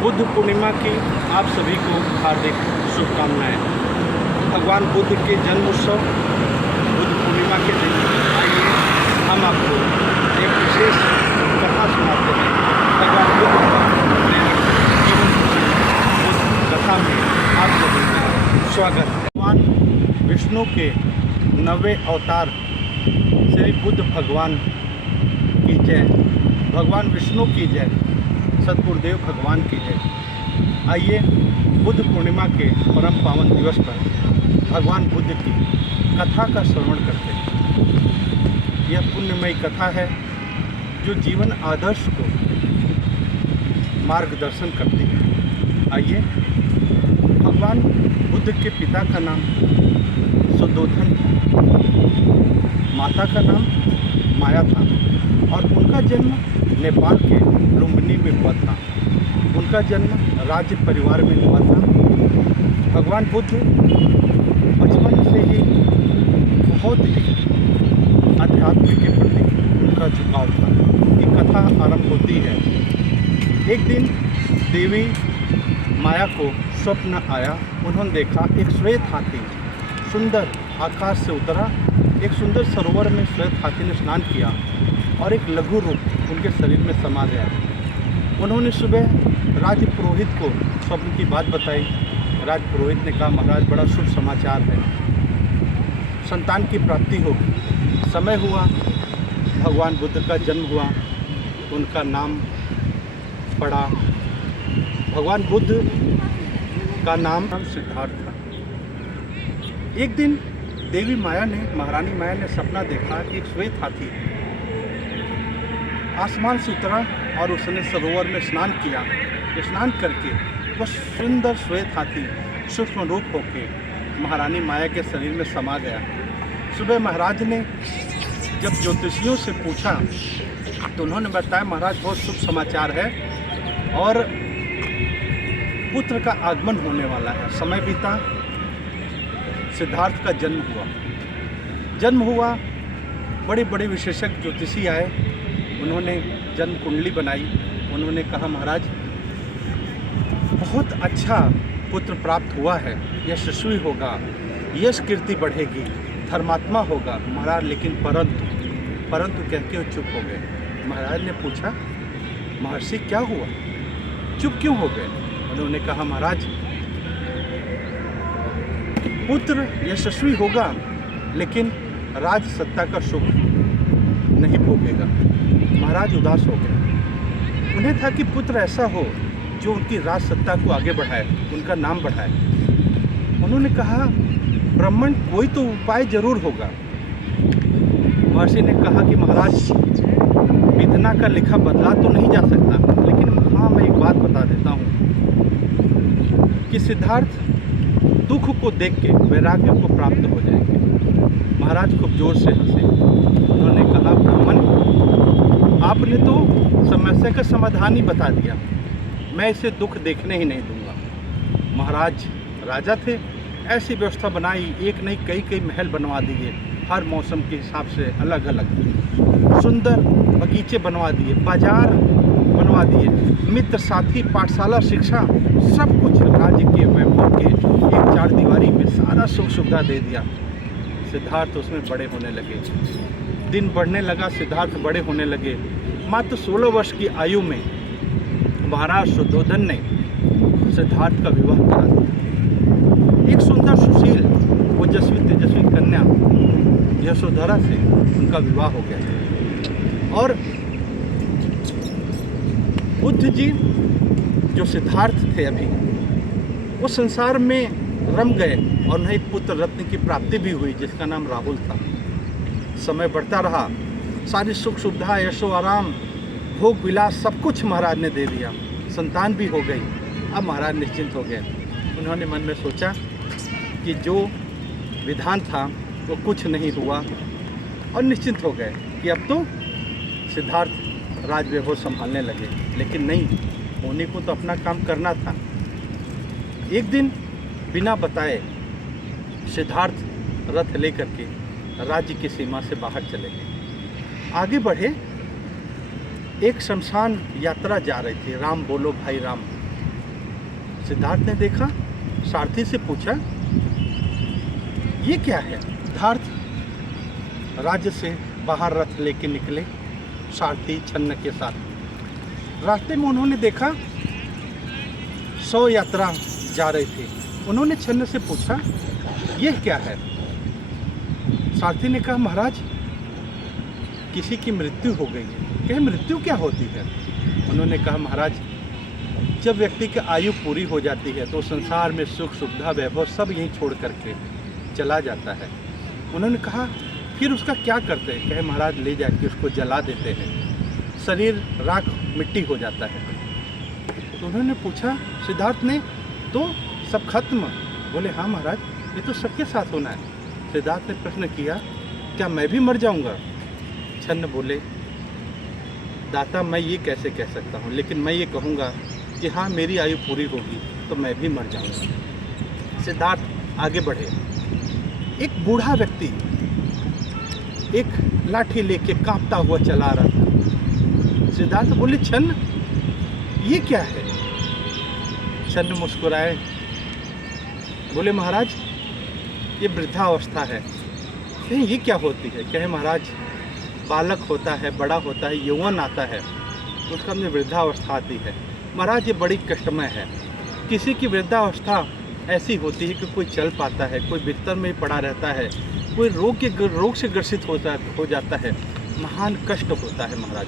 बुद्ध पूर्णिमा की आप सभी को हार्दिक शुभकामनाएं। भगवान बुद्ध के जन्म उत्सव बुद्ध पूर्णिमा के दिन आइए हम आपको एक विशेष कथा सुनाते हैं। भगवान बुद्ध का जीवन बुद्ध कथा में आप सभी का स्वागत है। भगवान विष्णु के 9वें अवतार श्री बुद्ध भगवान की जय। भगवान विष्णु की जय, सद्गुरुदेव भगवान की जय। आइए बुद्ध पूर्णिमा के परम पावन दिवस पर भगवान बुद्ध की कथा का श्रवण करते हैं। यह पुण्यमयी कथा है जो जीवन आदर्श को मार्गदर्शन करती है। आइए, भगवान बुद्ध के पिता का नाम सुद्धोधन था, माता का नाम माया था और उनका जन्म नेपाल के लुम्बिनी में हुआ था। उनका जन्म राज्य परिवार में हुआ था। भगवान बुद्ध बचपन से ही बहुत ही अध्यात्म के प्रति उनका झुकाव था। ये कथा आरंभ होती है। एक दिन देवी माया को स्वप्न आया। उन्होंने देखा एक श्वेत हाथी सुंदर आकाश से उतरा। एक सुंदर सरोवर में श्वेत हाथी ने स्नान किया और एक लघु रूप उनके शरीर में समा गया। उन्होंने सुबह राज पुरोहित को स्वप्न की बात बताई। राज पुरोहित ने कहा, महाराज बड़ा शुभ समाचार है, संतान की प्राप्ति होगी। समय हुआ, भगवान बुद्ध का जन्म हुआ, उनका नाम पड़ा। भगवान बुद्ध का नाम सिद्धार्थ था। एक दिन देवी माया ने, महारानी माया ने सपना देखा कि एक श्वेत हाथी आसमान से उतरा और उसने सरोवर में स्नान किया। स्नान करके वह सुंदर श्वेत हाथी सूक्ष्म रूप होकर महारानी माया के शरीर में समा गया। सुबह महाराज ने जब ज्योतिषियों से पूछा तो उन्होंने बताया, महाराज बहुत शुभ समाचार है और पुत्र का आगमन होने वाला है। समय बीता, सिद्धार्थ का जन्म हुआ। बड़े बड़े विशेषज्ञ ज्योतिषी आए, उन्होंने जन्म कुंडली बनाई। उन्होंने कहा, महाराज बहुत अच्छा पुत्र प्राप्त हुआ है, यशस्वी होगा, यश कीर्ति बढ़ेगी, धर्मात्मा होगा। महाराज लेकिन परंतु कह के चुप हो गए। महाराज ने पूछा, महर्षि क्या हुआ, चुप क्यों हो गए? उन्होंने कहा, महाराज पुत्र यशस्वी होगा लेकिन राज सत्ता का सुख नहीं भोगेगा। महाराज उदास हो गए। उन्हें था कि पुत्र ऐसा हो जो उनकी राज सत्ता को आगे बढ़ाए, उनका नाम बढ़ाए। उन्होंने कहा, ब्राह्मण कोई तो उपाय जरूर होगा। महर्षि ने कहा कि महाराज विधना का लिखा बदला तो नहीं जा सकता, लेकिन हाँ मैं एक बात बता देता हूँ कि सिद्धार्थ दुख को देख के वैराग्य को प्राप्त हो जाएंगे। महाराज खूब जोर से हंसे। उन्होंने कहा, ब्राह्मण आपने तो समस्या का समाधान ही बता दिया, मैं इसे दुख देखने ही नहीं दूंगा। महाराज राजा थे, ऐसी व्यवस्था बनाई, एक नहीं कई महल बनवा दिए, हर मौसम के हिसाब से अलग अलग सुंदर बगीचे बनवा दिए, बाजार बनवा दिए, मित्र साथी पाठशाला शिक्षा सब कुछ राज्य के वैभव के एक चार दीवारी में सारा सुख सुविधा दे दिया। सिद्धार्थ उसमें बड़े होने लगे, दिन बढ़ने लगा, सिद्धार्थ बड़े होने लगे। मात्र 16 वर्ष की आयु में महाराज शुद्धोधन ने सिद्धार्थ का विवाह करा दिया। एक सुंदर सुशील ओजस्वी तेजस्वी कन्या यशोधरा से उनका विवाह हो गया और बुद्ध जी जो सिद्धार्थ थे अभी वो संसार में रम गए और उन्हें एक पुत्र रत्न की प्राप्ति भी हुई जिसका नाम राहुल था। समय बढ़ता रहा, सारी सुख सुविधा, यशो आराम, भोग विलास सब कुछ महाराज ने दे दिया, संतान भी हो गई। अब महाराज निश्चिंत हो गए। उन्होंने मन में सोचा कि जो विधान था वो कुछ नहीं हुआ और निश्चिंत हो गए कि अब तो सिद्धार्थ राज वैभव संभालने लगे। लेकिन नहीं, उन्हीं को तो अपना काम करना था। एक दिन बिना बताए सिद्धार्थ रथ लेकर के राज्य की सीमा से बाहर चले गए। आगे बढ़े, एक शमशान यात्रा जा रही थी। राम बोलो भाई राम, सिद्धार्थ ने देखा, सारथी से पूछा, ये क्या है? सिद्धार्थ राज्य से बाहर रथ लेके निकले, सारथी छन्न के साथ। रास्ते में उन्होंने देखा 100 यात्रा जा रहे थे। उन्होंने छन्न से पूछा, यह क्या है? सारथी ने कहा, महाराज किसी की मृत्यु हो गई है। कहे, मृत्यु क्या होती है? उन्होंने कहा, महाराज जब व्यक्ति की आयु पूरी हो जाती है तो संसार में सुख सुविधा वैभव सब यहीं छोड़ करके चला जाता है। उन्होंने कहा, फिर उसका क्या करते हैं? कहे, महाराज ले जाके उसको जला देते हैं, शरीर राख मिट्टी हो जाता है। तो उन्होंने पूछा सिद्धार्थ ने, तो सब खत्म? बोले, हाँ महाराज, ये तो सबके साथ होना है। सिद्धार्थ ने प्रश्न किया, क्या मैं भी मर जाऊंगा? छन्न बोले, दाता मैं ये कैसे कह सकता हूँ, लेकिन मैं ये कहूँगा कि हाँ मेरी आयु पूरी होगी तो मैं भी मर जाऊँगा। सिद्धार्थ आगे बढ़े। एक बूढ़ा व्यक्ति एक लाठी लेके कांपता हुआ चला रहा था। सिद्धार्थ बोले, छन्न ये क्या है? छन्न मुस्कुराए, बोले, महाराज ये वृद्धावस्था है। कहीं ये क्या होती है? कहे, महाराज बालक होता है, बड़ा होता है, यौवन आता है, उसका में वृद्धावस्था आती है। महाराज ये बड़ी कष्टमय है। किसी की वृद्धावस्था ऐसी होती है कि कोई चल पाता है, कोई बिस्तर में ही पड़ा रहता है, कोई रोग से ग्रसित हो जाता है। महान कष्ट होता है महाराज,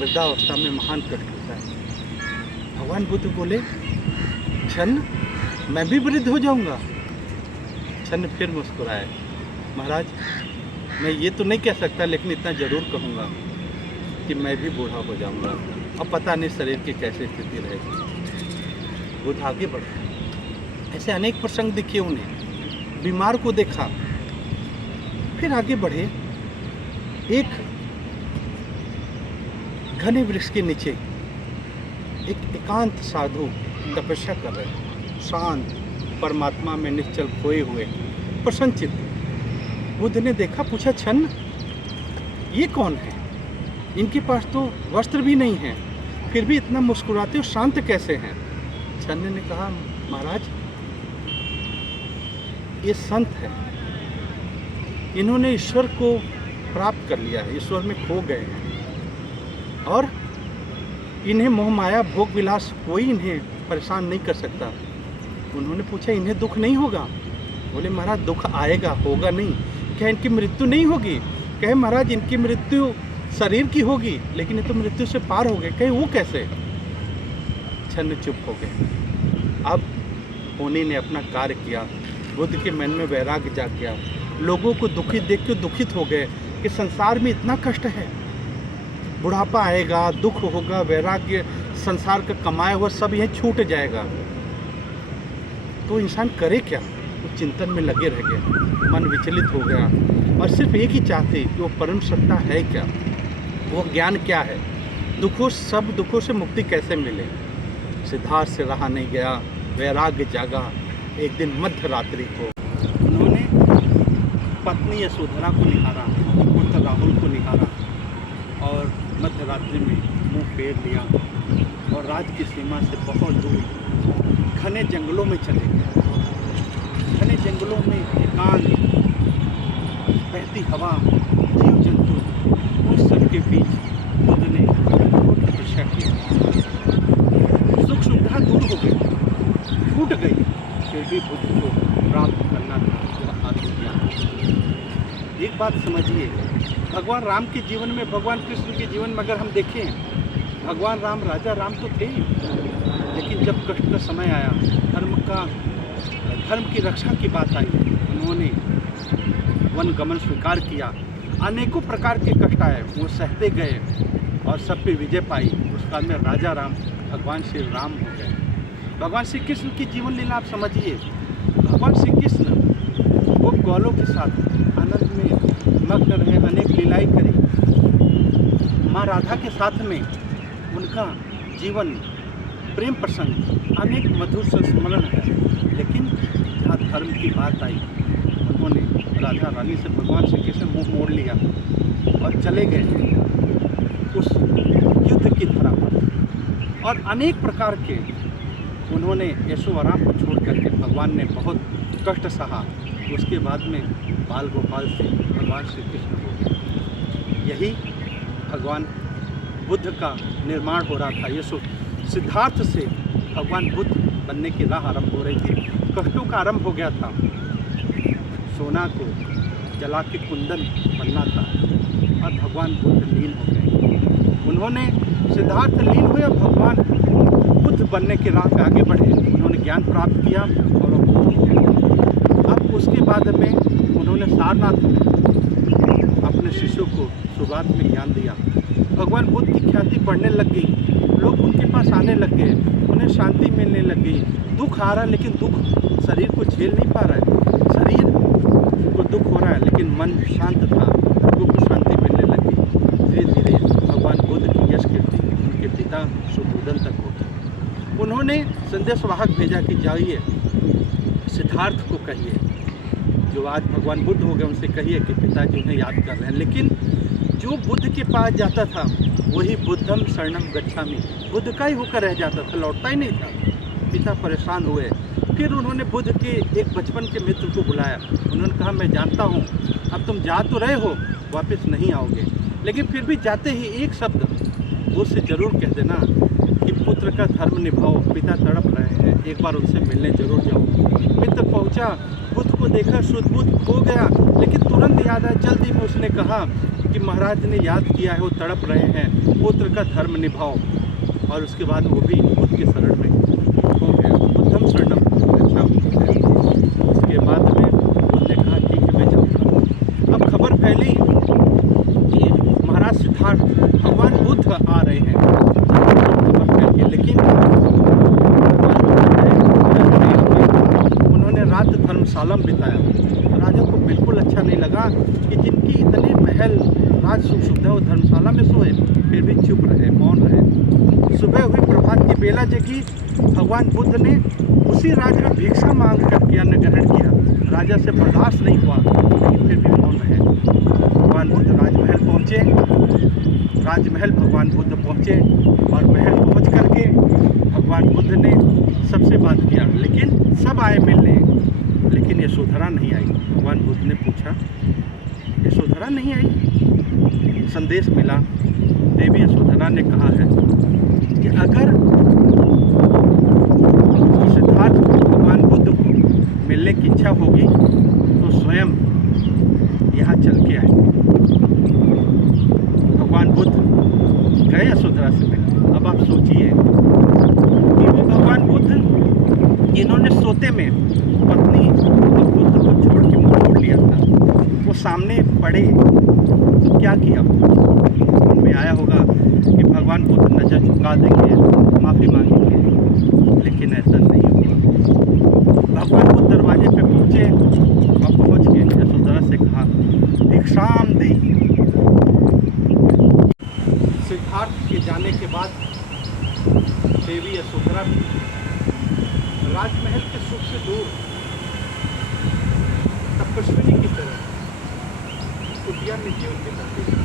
वृद्धावस्था में महान कष्ट होता है। भगवान बुद्ध बोले, छन्न मैं भी वृद्ध हो जाऊंगा? छन्न फिर मुस्कुराए, महाराज मैं ये तो नहीं कह सकता, लेकिन इतना ज़रूर कहूँगा कि मैं भी बूढ़ा हो जाऊँगा, अब पता नहीं शरीर की कैसी स्थिति रहेगी। बुद्ध आगे बढ़े। ऐसे अनेक प्रसंग दिखे उन्हें, बीमार को देखा, फिर आगे बढ़े। एक घने वृक्ष के नीचे एक एकांत साधु तपस्या कर रहे, शांत, परमात्मा में निश्चल खोए हुए, प्रसन्नचित्त। बुद्ध ने देखा, पूछा, छन्न ये कौन है? इनके पास तो वस्त्र भी नहीं है, फिर भी इतना मुस्कुराते और शांत कैसे हैं? छन्न ने कहा, महाराज ये संत है, इन्होंने ईश्वर को प्राप्त कर लिया है, ईश्वर में खो गए हैं और इन्हें मोह माया भोग विलास कोई इन्हें परेशान नहीं कर सकता। उन्होंने पूछा, इन्हें दुख नहीं होगा? बोले, महाराज दुख आएगा, होगा नहीं। क्या इनकी मृत्यु नहीं होगी? कहे, महाराज इनकी मृत्यु शरीर की होगी, लेकिन ये तो मृत्यु से पार हो गए। कहे, वो कैसे? छन्न चुप हो गए। अब होनी ने अपना कार्य किया, बुद्ध के मन में वैराग्य जाग गया। लोगों को दुखित देख के दुखित हो गए कि संसार में इतना कष्ट है, बुढ़ापा आएगा, दुख होगा, वैराग्य, संसार का कमाया हुआ सब यह छूट जाएगा, तो इंसान करे क्या? वो चिंतन में लगे रह गए, मन विचलित हो गया और सिर्फ एक ही चाहते कि वो परम सत्ता है क्या, वो ज्ञान क्या है, सब दुखों से मुक्ति कैसे मिले। सिद्धार्थ से रहा नहीं गया, वैराग्य जागा। एक दिन मध्य रात्रि को उन्होंने पत्नी यशोधरा को निहारा, पुत्र राहुल को निहारा और मध्य रात्रि में मुंह फेर लिया और राज की सीमा से बहुत दूर घने जंगलों में चले गए। घने जंगलों में एकांत, बहती हवा, जीव जंतु, उस सब के बीच बुद्ध ने तपस्या की। सुख सुविधा दूर हो गई, छूट गई, फिर भी बुद्ध को प्राप्त करना था वह आत्मज्ञान। एक बात समझिए, भगवान राम के जीवन में, भगवान कृष्ण के जीवन में अगर हम देखें, भगवान राम राजा राम तो थे ही, लेकिन जब कष्ट का समय आया, धर्म की रक्षा की बात आई, उन्होंने वन गमन स्वीकार किया। अनेकों प्रकार के कष्ट आए, वो सहते गए और सब पे विजय पाई। उस काल में राजा राम भगवान श्री राम हो गए। भगवान श्री कृष्ण की जीवन लीला आप समझिए। भगवान श्री कृष्ण वो ग्वालों के साथ आनंद में मग्न रहे, अनेक लीलाएं करी। माँ राधा के साथ में उनका जीवन प्रेम प्रसंग, अनेक मधुर संस्मरण है। लेकिन जहाँ धर्म की बात आई, उन्होंने राधा रानी से भगवान श्री कृष्ण मुँह मोड़ लिया और चले गए उस युद्ध की धरा पर। और अनेक प्रकार के उन्होंने ऐशो आराम को छोड़ करके भगवान ने बहुत कष्ट सहा। उसके बाद में बाल गोपाल से भगवान श्री कृष्ण हो गए। यही भगवान बुद्ध का निर्माण हो रहा था। यीशु सिद्धार्थ से भगवान बुद्ध बनने की राह आरंभ हो रही थी। कष्टों का आरंभ हो गया था। सोना को जला के कुंदन बनना था और भगवान बुद्ध लीन हो गए। उन्होंने सिद्धार्थ लीन हुए और भगवान बुद्ध बनने के राह पे आगे बढ़े। उन्होंने ज्ञान प्राप्त किया और वो बुद्ध हो गए। अब उसके बाद में उन्होंने सारनाथ में अपने शिष्यों को शुरुआत में ज्ञान दिया। भगवान बुद्ध की ख्याति बढ़ने लग गई। लोग उनके पास आने लग गए, उन्हें शांति मिलने लग गई। दुख आ रहा है लेकिन दुख शरीर को झेल नहीं पा रहा है। शरीर को दुख हो रहा है लेकिन मन शांत था, दुख को शांति मिलने लगी। धीरे धीरे भगवान बुद्ध की यश कीर्ति उनके पिता शुद्धोधन तक पहुँची। उन्होंने संदेशवाहक भेजा कि जाइए सिद्धार्थ को कहिए, जो आज भगवान बुद्ध हो गए, उनसे कहिए कि पिताजी उन्हें याद कर रहे हैं। लेकिन जो बुद्ध के पास जाता था वही बुद्धम शरणम गच्छामि, बुद्ध का ही होकर रह जाता था, लौटता ही नहीं था। पिता परेशान हुए। फिर उन्होंने बुद्ध के एक बचपन के मित्र को बुलाया। उन्होंने कहा, मैं जानता हूँ अब तुम जा तो रहे हो, वापस नहीं आओगे, लेकिन फिर भी जाते ही एक शब्द उससे ज़रूर कह देना कि पुत्र का धर्म निभाओ, पिता तड़प रहे हैं, एक बार उनसे मिलने जरूर जाओ। मित्र पहुँचा, बुद्ध को देखा, शुद्ध बुद्ध खो गया, लेकिन तुरंत याद आया। जल्दी में उसने कहा कि महाराज ने याद किया है, वो तड़प रहे हैं, पुत्र का धर्म निभाओ। और उसके बाद वो भी बुद्ध के शरण में हो गया, बुद्धम शरणम गच्छामि हो गया। उसके बाद में बुद्ध ने कहा, ठीक है मैं जाऊँगा। अब खबर फैली कि महाराज सिद्धार्थ भगवान बुद्ध आ रहे हैं, खबर फैली। लेकिन उन्होंने रात धर्मशाला में बिताया। राजा को बिल्कुल अच्छा नहीं लगा कि जिनकी इतने महल राज सुख सुविधा वो धर्मशाला में सोए, फिर भी चुप रहे, मौन रहे। सुबह हुई, प्रभात की बेला जगी। भगवान बुद्ध ने उसी राज में भिक्षा मांग करके अन्न ग्रहण किया। राजा से बर्दाश्त नहीं हुआ, लेकिन फिर भी मौन रहे। भगवान बुद्ध राजमहल पहुँचे। राजमहल भगवान बुद्ध पहुँचे और महल पहुँच करके भगवान बुद्ध ने सबसे बात किया, लेकिन सब आए मिलने, लेकिन यशोधरा नहीं आई। भगवान बुद्ध ने पूछा, यशोधरा नहीं आई? संदेश मिला, देवी यशोधरा ने कहा है कि अगर सिद्धार्थ को भगवान बुद्ध को मिलने की इच्छा होगी तो स्वयं यहाँ चल के आए। भगवान बुद्ध गए यशोधरा से मिलने। अब आप सोचिए कि वो भगवान बुद्ध जिन्होंने सोते में पत्नी और पुत्र को छोड़ के मुँह मोड़ लिया था, वो सामने पड़े तो क्या किया? उनमें आया होगा कि भगवान बुद्ध नजर झुका देंगे, माफ़ी मांगेंगे, लेकिन ऐसा नहीं हुआ। भगवान बुद्ध दरवाजे पे पहुँचे और पहुँच के यशोधरा से कहा, भिक्षाम देहि। सिद्धार्थ के जाने के बाद देवी यशोधरा राजमहल के सुख से दूर तपस्विनी की तरह कुटिया में जीवन बिताते हैं।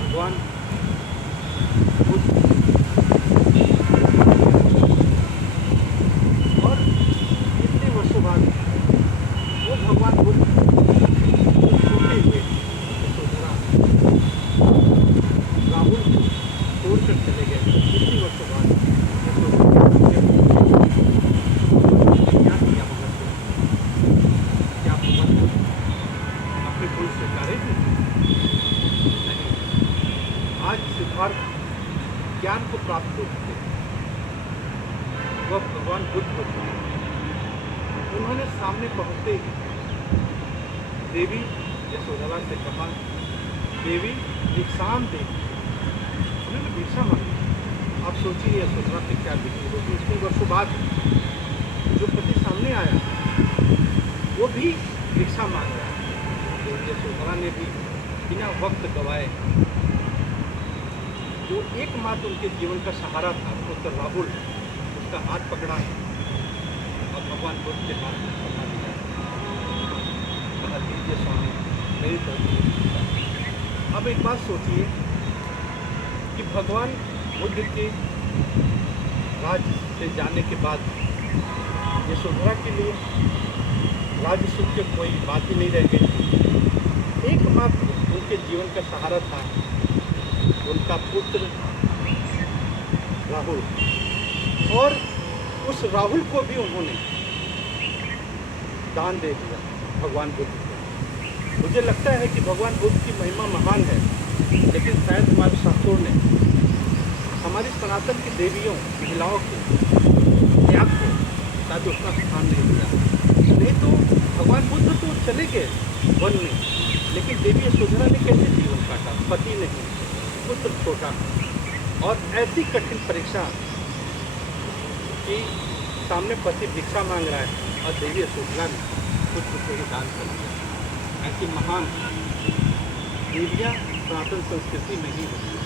भगवान बुद्ध और इतने वर्षों बाद वो भगवान बुद्ध सोते हुए यशोधरा राहुल को छोड़कर चले गए। इतने वर्षों बाद क्या किया होगा? क्या भगवान अपने भूल स्वीकारेंगे? नहीं। आज सिद्धार्थ ज्ञान को प्राप्त हो चुके, वह भगवान बुद्ध हो चुके। उन्होंने सामने पहुँचते ही देवी यशोधरा से कहा, देवी भिक्षाम देवी। उन्होंने भिक्षा मांगी। आप सोचिए यशोधरा से क्या दिखी होगी। इतने वर्षों बाद जो पति सामने आया वो भी भिक्षा मांग रहा है। तो यशोधरा ने भी बिना वक्त गवाए जो एकमात्र उनके जीवन का सहारा था, पुत्र राहुल, उसका हाथ पकड़ा और भगवान बुद्ध के हाथ में पकड़ा दिया। कहा, दीजिए स्वामी, मेरी तरफ। अब एक बात सोचिए कि भगवान बुद्ध के से जाने के बाद यशोधरा के लिए राज्य सुख की कोई बात ही नहीं रह गई। एकमात्र उनके जीवन का सहारा था उनका पुत्र राहुल, और उस राहुल को भी उन्होंने दान दे दिया भगवान बुद्ध को। मुझे लगता है कि भगवान बुद्ध की महिमा महान है, लेकिन शायद हमारे शास्त्रों ने हमारी सनातन की देवियों महिलाओं के त्याग को शायद उतना स्थान नहीं दिया। नहीं तो भगवान बुद्ध तो चले गए वन में, लेकिन देवी यशोधरा ने कैसे जीवन काटा? पति नहीं, पुत्र छोटा, और ऐसी कठिन परीक्षा कि सामने पति भिक्षा मांग रहा है और देवी यशोधरा ने पुत्र को ही दान कर दिया। ऐसी महान देवियाँ सनातन संस्कृति में ही होती है।